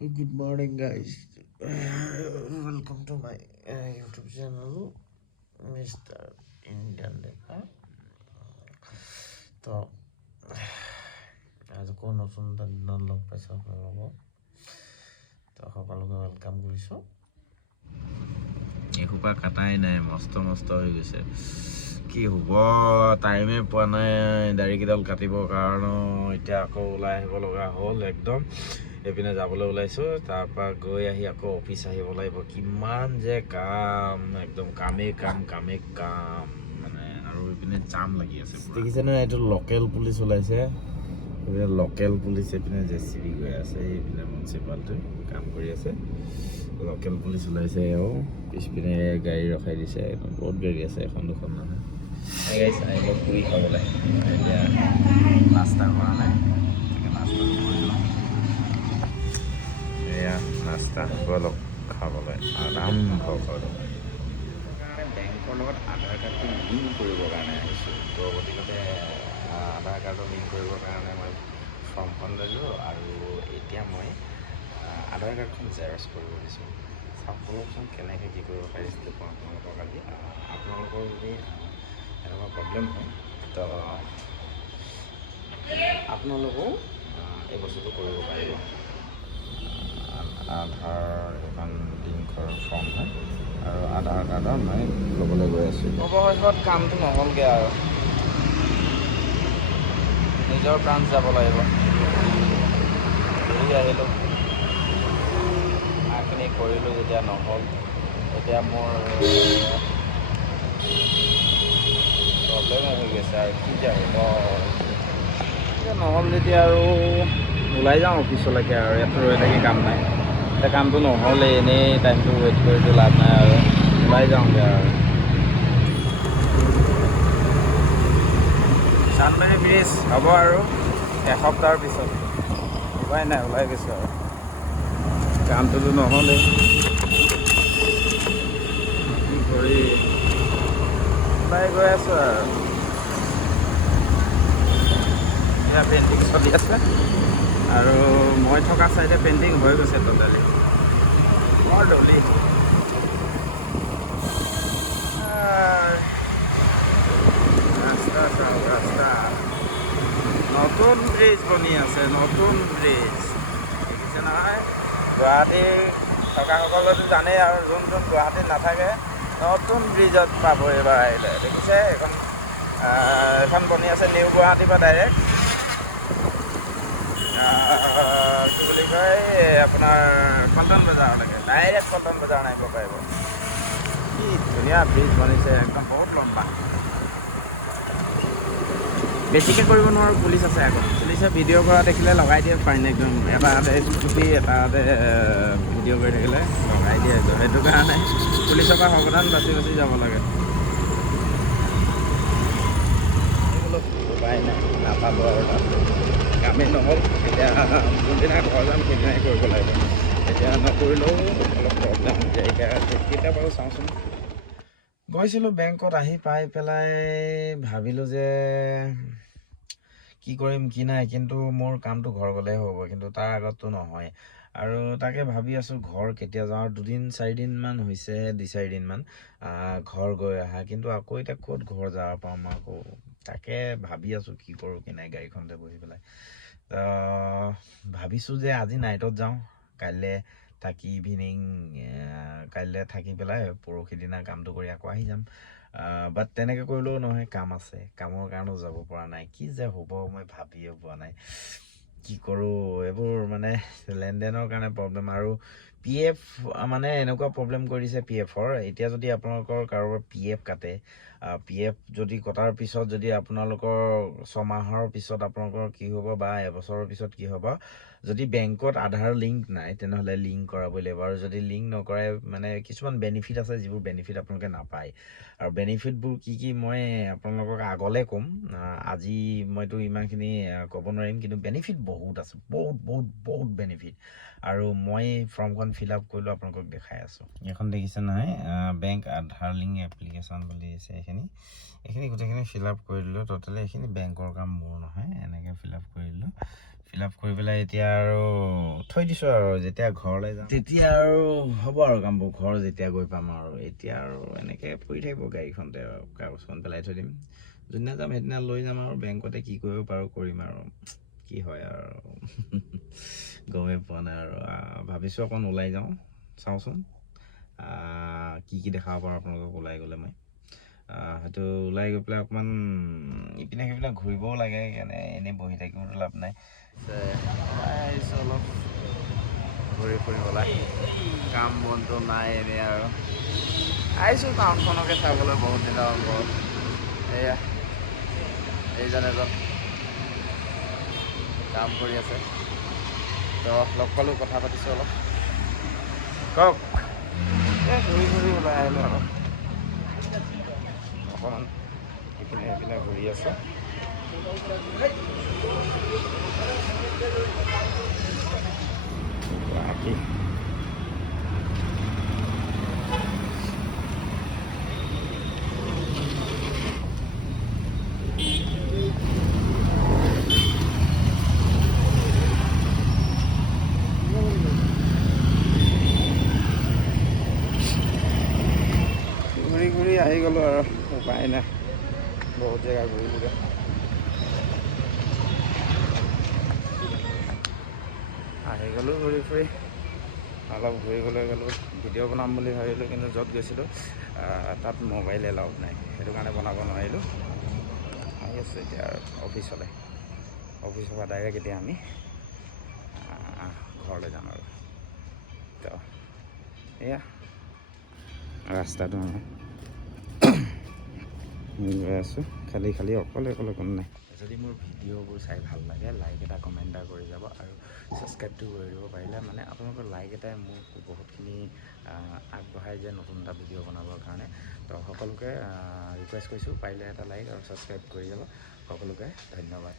Good morning, guys. Welcome to my YouTube channel, Mr. Indian Deka. তো আজি আকৌ নতুন এটা দিনত লগ পাইছোঁ আপোনালোকক তো সকলোকে ৱেলকাম কৰিছোঁ এসোপা কাটাই নাই মস্ত হৈ গৈছে কি হ'ব টাইমে পোৱা নাই দাড়িকেইডাল কাটিবৰ কাৰণে এতিয়া আকৌ ওলাই আহিব লগা হ'ল একদম এইপিনে যাবলৈ ওলাইছোঁ তাৰপৰা গৈ আহি আকৌ অফিচ আহিব লাগিব কিমান যে কাম একদম কামেই কাম মানে আৰু এইপিনে জাম লাগি আছে দেখিছেনে এইটো লোকেল পুলিচ ওলাইছে এইপিনে লোকেল পুলিচ এইপিনে জেচিবি গৈ আছে এইপিনে মিউনিচিপালিটি কাম কৰি আছে লোকেল পুলিচ ওলাইছে আৰু পিছপিনে গাড়ী ৰখাই দিছে বহুত গাড়ী আছে এখন দুখন মানে গাইছ আহিব পুৰি খাবলৈ এতিয়া নাস্তা কৰা নাই নাস্তাটো কৰিলোঁ এয়া নাস্তা অলপ খাবলৈ আৰম্ভ কৰোঁ বেংকৰ লগত আধাৰ কাৰ্ডটো লিংক কৰিবৰ কাৰণে আহিছোঁ তো গতিকে আধাৰ কাৰ্ডৰ লিংক কৰিবৰ কাৰণে মই ফৰ্মখন ল'লোঁ আৰু এতিয়া মই আধাৰ কাৰ্ডখন জেৰক্স কৰিব দিছোঁ চাওকচোন কেনেকৈ কি কৰিব পাৰিছিলোঁ আপোনালোকক আজি আপোনালোকৰ যদি এনেকুৱা প্ৰব্লেম হয় তো আপোনালোকেও এই বস্তুটো কৰিব পাৰিব আধাৰ এখন লিংকৰ ফৰ্ম হয় আৰু আধাৰ কাৰ্ডৰ মই ল'বলৈ গৈ আছোঁ অৱশেষত কামটো নহ'লগৈ আৰু নিজৰ ব্ৰাঞ্চ যাব লাগিব ঘূৰি আহিলোঁ কামখিনি কৰিলোঁ যেতিয়া নহ'ল এতিয়া মোৰ প্ৰব্লেমে হৈ গৈছে আৰু কি যে হ'ব এতিয়া নহ'ল যেতিয়া আৰু ওলাই যাওঁ অফিচলৈকে আৰু ইয়াত ৰৈ থাকি কাম নাই এতিয়া কামটো নহ'লে এনেই টাইমটো ৱেইট কৰিতো লাভ নাই আৰু ওলাই যাওঁগৈ আৰু চানমাৰী ব্ৰিজ হ'ব আৰু এসপ্তাহৰ পিছত উপায় নাই ওলাই গৈছোঁ আৰু কামটোতো নহ'লেই কি কৰি ওলাই গৈ আছোঁ আৰু এতিয়া পেইণ্টিং চলি আছে আৰু মই থকা চাইডে পেইণ্টিং হৈ গৈছে টোটেলি বৰ ডলি ৰাস্তা চাওক ৰাস্তা নতুন ব্ৰিজ বনি আছে নতুন ব্ৰিজ দেখিছে নহয় গুৱাহাটী থকাসকলেতো জানেই আৰু যোন গুৱাহাটীত নাথাকে নতুন ব্ৰিজত পাব এইবাৰ আহিলে দেখিছে এখন বনি আছে নিউ গুৱাহাটীৰ পৰা ডাইৰেক্ট কি বুলি কয় আপোনাৰ পল্টন বজাৰলৈকে ডাইৰেক্ট পল্টন বজাৰ নামিব পাৰিব কি ধুনীয়া ব্ৰিজ বনিছে একদম বহুত লম্বা বেছিকৈ কৰিব নোৱাৰোঁ পুলিচ আছে আকৌ পুলিচে ভিডিঅ' কৰা দেখিলে লগাই দিয়ে ফাইন একদম এটা হাতে স্কুটি এটা হাতে ভিডিঅ' কৰি থাকিলে লগাই দিয়ে একদম সেইটো কাৰণে পুলিচৰ পৰা সাৱধান বাচি যাব লাগে উপায় নাই নাপালোঁ আৰু তাত কামেই নহ'ল এতিয়া যোনদিনা ঘৰ যাম সেইদিনাই কৰিব লাগিব এতিয়া নকৰিলেও অলপ প্ৰব্লেম হৈ যায় কেতিয়া বাৰু চাওঁচোন গৈছিলোঁ বেংকত আহি পাই পেলাই ভাবিলোঁ যে কি কৰিম কি নাই কিন্তু মোৰ কামটো ঘৰ গ'লেহে হ'ব কিন্তু তাৰ আগততো নহয় আৰু তাকে ভাবি আছোঁ ঘৰ কেতিয়া যাওঁ 2-4দিনমান হৈছে 2-4দিনমান ঘৰ গৈ অহা কিন্তু আকৌ এতিয়া ক'ত ঘৰ যাব পাম আকৌ তাকে ভাবি আছোঁ কি কৰোঁ কি নাই গাড়ীখনতে বহি পেলাই ভাবিছোঁ যে আজি নাইটত যাওঁ কাইলৈ থাকি ইভিনিং কাইলৈ থাকি পেলাই পৰহি দিনা কামটো কৰি আকৌ আহি যাম বাট তেনেকৈ কৰিলেও নহয় কাম আছে কামৰ কাৰণেও যাব পৰা নাই কি যে হ'ব মই ভাবিয়ে পোৱা নাই কি কৰোঁ এইবোৰ মানে লেনদেনৰ কাৰণে প্ৰব্লেম আৰু PF মানে এনেকুৱা প্ৰব্লেম কৰিছে PFৰ এতিয়া যদি আপোনালোকৰ কাৰোবাৰ PF কাটে PF যদি কটাৰ পিছত যদি আপোনালোকৰ 6 মাহৰ পিছত আপোনালোকৰ কি হ'ব বা এবছৰৰ পিছত কি হ'ব যদি বেংকত আধাৰ লিংক নাই তেনেহ'লে লিংক কৰাবই লাগিব আৰু যদি লিংক নকৰাই মানে কিছুমান বেনিফিট আছে যিবোৰ বেনিফিট আপোনালোকে নাপায় আৰু বেনিফিটবোৰ কি মই আপোনালোকক আগলৈ ক'ম আজি মইতো ইমানখিনি ক'ব নোৱাৰিম কিন্তু বেনিফিট বহুত আছে বহুত বেনিফিট আৰু মই ফৰ্মখন ফিল আপ কৰিলোঁ আপোনালোকক দেখাই আছোঁ এইখন দেখিছে নহয় বেংক আধাৰ লিংক এপ্লিকেশ্যন বুলি আছে এইখিনি গোটেইখিনি ফিল আপ কৰি দিলোঁ টোটেলি এইখিনি বেংকৰ কাম মোৰ নহয় এনেকৈ ফিল আপ কৰি দিলোঁ ফিল ফিল আপ কৰি পেলাই এতিয়া আৰু থৈ দিছোঁ আৰু যেতিয়া ঘৰলৈ যাম তেতিয়া আৰু হ'ব আৰু কামবোৰ ঘৰ যেতিয়া গৈ পাম আৰু এতিয়া আৰু এনেকৈ পৰি থাকিব গাড়ীখনতে আৰু কাগজখন পেলাই থৈ দিম যোনদিনা যাম সেইদিনা লৈ যাম আৰু বেংকতে কি কৰিব পাৰোঁ কৰিম আৰু কি হয় আৰু গমেই পোৱা নাই আৰু ভাবিছোঁ অকণ ওলাই যাওঁ চাওঁচোন কি দেখাব পাৰোঁ আপোনালোকক ওলাই গ'লে মই হয়তো ওলাই গৈ পেলাই অকণমান ইপিনে সিপিনে ঘূৰিবও লাগে সেইকাৰণে এনেই বহি থাকিবতো লাভ নাই আহিছোঁ অলপ ঘূৰি ফুৰিবলৈ কাম বনটো নাই এনেই আৰু আহিছোঁ টাউনখনকে চাবলৈ বহুত দিনৰ আগত এয়া এইজন এজন কাম কৰি আছে তো লগ পালোঁ কথা পাতিছোঁ অলপ কওক ঘূৰি ঘূৰি ওলাই আহিলোঁ অলপ অকণমান ইপিনে সিপিনে ঘূৰি আছোঁ বাকী ঘূৰি আহি গ'লোঁ আৰু উপায় নাই বহুত জেগা ঘূৰিলোগৈ আহি গ'লোঁ ঘূৰি ফুৰি অলপ ঘূৰিবলৈ গ'লোঁ ভিডিঅ' বনাম বুলি ভাবিলোঁ কিন্তু য'ত গৈছিলোঁ তাত মোবাইল এলাউড নাই সেইটো কাৰণে বনাব নোৱাৰিলোঁ আহি আছোঁ এতিয়া অফিচৰ পৰা ডাইৰেক্ট এতিয়া আমি ঘৰলৈ যাম আৰু তো এয়া ৰাস্তাটো গৈ আছোঁ খালি অকলে কোনো নাই যদি মোৰ ভিডিঅ'বোৰ চাই ভাল লাগে লাইক এটা কমেণ্ট এটা কৰি যাব আৰু ছাবস্ক্ৰাইবটো কৰি দিব পাৰিলে মানে আপোনালোকৰ লাইক এটাই মোক বহুতখিনি আগবঢ়াই যায় নতুন এটা ভিডিঅ' বনাবৰ কাৰণে তো সকলোকে ৰিকুৱেষ্ট কৰিছোঁ পাৰিলে এটা লাইক আৰু ছাবস্ক্ৰাইব কৰি যাব সকলোকে ধন্যবাদ।